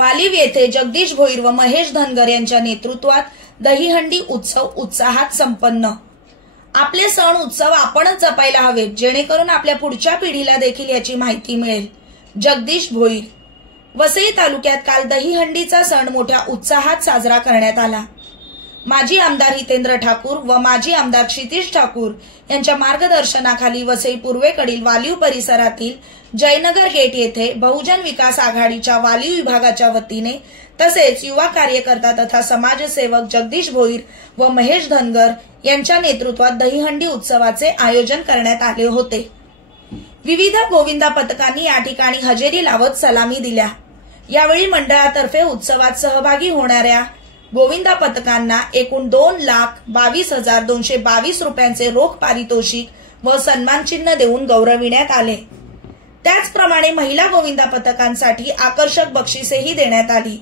वालीव येथे जगदीश भोईर व महेश धनगर यांच्या नेतृत्वात दहीहंडी उत्सव उत्साहात संपन्न। आपले सण उत्सव आपणच जपायला हवेत, जेणेकरून आपल्या पुढच्या पिढीला देखील याची माहिती मिळेल। जगदीश भोईर। वसई तालुक्यात काल दहीहंडीचा सण मोठ्या उत्साहात साजरा करण्यात आला। माजी आमदार हितेंद्र ठाकूर व माजी आमदार क्षितिज ठाकूर यांच्या मार्गदर्शनाखाली वसई पूर्वेकडील वालीव परिसरातील जयनगर गेट येथे बहुजन विकास आघाडीच्या वालीव विभागाच्या वतीने तसेच युवा कार्यकर्ता तथा समाजसेवक जगदीश भोईर व महेश धनगर यांच्या नेतृत्वात दहीहंडी उत्सवाचे आयोजन करण्यात आले होते। विविध गोविंदा पथकांनी या ठिकाणी हजेरी लावत सलामी दिल्या। यावेळी मंडळातर्फे उत्सवात सहभागी होणाऱ्या गोविंदा पथकांना एकूण 2,22,222 रुपयांचे रोख पारितोषिक व सन्मानचिन्ह देऊन गौरविण्यात आले। त्याचप्रमाणे महिला गोविंदा पथकांसाठी आकर्षक बक्षिसेही देण्यात आली।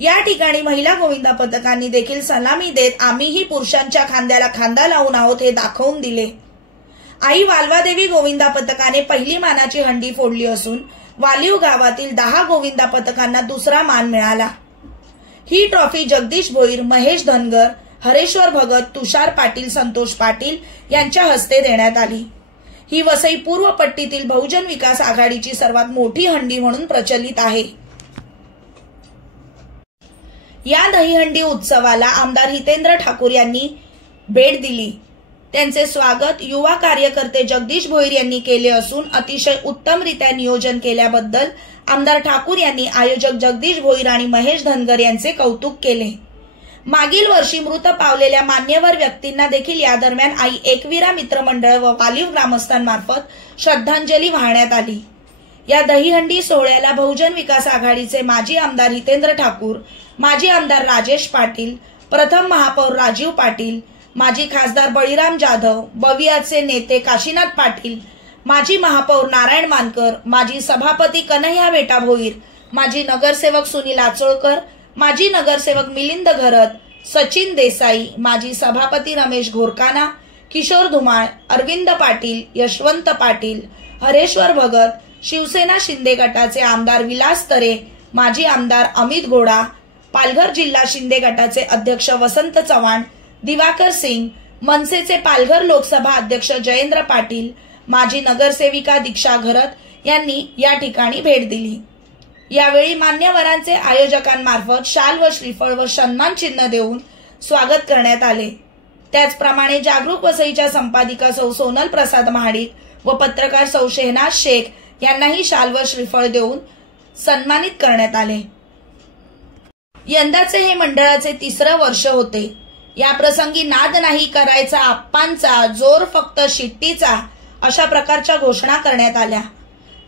या ठिकाणी महिला गोविंदा पथकांनी देखील सलामी देत आम्हीही पुरुषांच्या खांद्याला खांदा लावून आहोत हे दाखवून दिले। आई वाल्वादेवी गोविंदा पथकाने पहिली मानाची हंडी फोडली असून वालीव गावातील 10 गोविंदा पथकांना दुसरा मान मिळाला। ही ट्रॉफी जगदीश भोईर, महेश धनगर, हरेश्वर भगत, तुषार पाटील, संतोष पाटील यांच्या हस्ते देण्यात आली। ही वसई पूर्व पट्टीतील बहुजन विकास आघाडीची सर्वात मोठी हंडी म्हणून प्रचलित आहे। या दहीहंडी उत्सवाला आमदार हितेंद्र ठाकूर यांनी भेट दिली। त्यांचे स्वागत युवा कार्यकर्ते जगदीश भोईर यांनी केले असून अतिशय उत्तमरित्या नियोजन केल्याबद्दल आमदार ठाकूर यांनी आयोजक जगदीश भोईर आणि महेश धनगर यांचे कौतुक केले। मागील वर्षी मृत पावलेल्या मान्यवर व्यक्तींना देखील या दरम्यान आई एकवीरा मित्रमंडळ व वालीव ग्रामस्थांमार्फत श्रद्धांजली वाहण्यात आली। या दहीहंडी सोहळ्याला बहुजन विकास आघाडीचे माजी आमदार हितेंद्र ठाकूर, माजी आमदार राजेश पाटील, प्रथम महापौर राजीव पाटील, माजी खासदार बळीराम जाधव, बवियाचे नेते काशीनाथ पाटील, माजी महापौर नारायण मानकर, माजी सभापती कन्हैया बेटा भोईर, माजी नगरसेवक सुनील आचोळकर, माजी नगरसेवक मिलिंद घरत, सचिन देसाई, माजी सभापती रमेश घोरकाना, किशोर धुमाळ, अरविंद पाटील, यशवंत पाटील, हरेश्वर भगत, शिवसेना शिंदे गटाचे आमदार विलास तरे, माजी आमदार अमित घोडा, पालघर जिल्हा शिंदे गटाचे अध्यक्ष वसंत चव्हाण, दिवाकर सिंग, मनसेचे पालघर लोकसभा अध्यक्ष जयेंद्र पाटील, माजी नगरसेविका दीक्षा घरत यांनी या ठिकाणी भेट दिली। यावेळी मान्यवरांचे आयोजकांमार्फत शाल व श्रीफळ व सन्मान चिन्ह देऊन स्वागत करण्यात आले। त्याचप्रमाणे जागरूक वसईच्या संपादिका सौ सोनल प्रसाद महाडिक व पत्रकार सौ शेहनाज शेख यांनाही शाल व श्रीफळ देऊन सन्मानित करण्यात आले। यंदाचे हे मंडळाचे 3रं वर्ष होते। या प्रसंगी नाद नाही करायचा आप्पांचा, जोर फक्त शिट्टीचा अशा प्रकारच्या घोषणा करण्यात आल्या।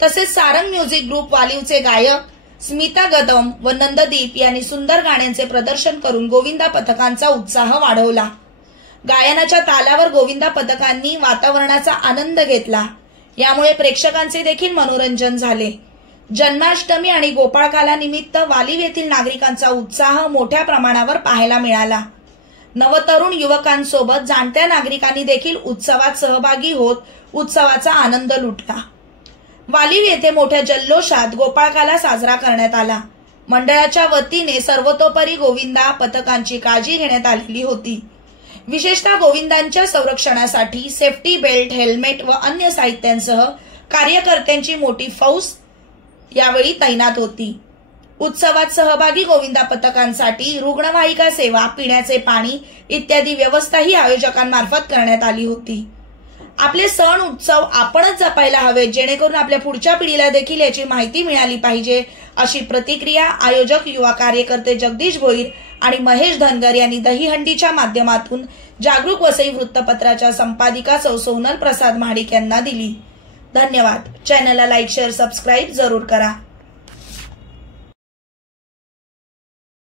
तसेच सारंग म्युझिक ग्रुप वालीवचे गायक स्मिता गदम व नंददीप यांनी सुंदर गाण्यांचे प्रदर्शन करून गोविंदा पथकांचा उत्साह वाढवला। गायनाच्या तालावर गोविंदा पथकांनी वातावरणाचा आनंद घेतला। यामुळे प्रेक्षकांचे देखील मनोरंजन झाले। जन्माष्टमी आणि गोपाळकाला निमित्त वालीव येथील नागरिकांचा उत्साह मोठ्या प्रमाणावर पाहायला मिळाला। नवतरुण युवकांसोबत जाणत्या नागरिकांनी देखील उत्सवात सहभागी होत उत्सवाचा आनंद लुटला। वालीव येथे मोठ्या जल्लोषात गोपाळकाला साजरा करण्यात आला। मंडळाच्या वतीने सर्वतोपरी गोविंदा पथकांची काळजी घेण्यात आलेली होती। विशेषतः गोविंदांच्या संरक्षणासाठी सेफ्टी बेल्ट, हेल्मेट व अन्य साहित्यांसह कार्यकर्त्यांची मोठी फौज यावेळी तैनात होती। उत्सवात सहभागी गोविंदा पथकांसाठी रुग्णवाहिका सेवा, पिण्याचे पाणी इत्यादी व्यवस्थाही आयोजकांमार्फत करण्यात आली होती। आपले सण उत्सव आपणच जपायला हवेत, जेणेकरून आपल्या पुढच्या पिढीला देखील याची माहिती मिळाली पाहिजे, अशी प्रतिक्रिया आयोजक युवा कार्यकर्ते जगदीश भोईर आणि महेश धनगर यांनी दहीहंडीच्या माध्यमातून जागरूक वसई वृत्तपत्राच्या संपादिका सौ सोनल प्रसाद महाडिक यांना दिली। धन्यवाद। चॅनलला लाईक, शेअर, सबस्क्राईब जरूर करा।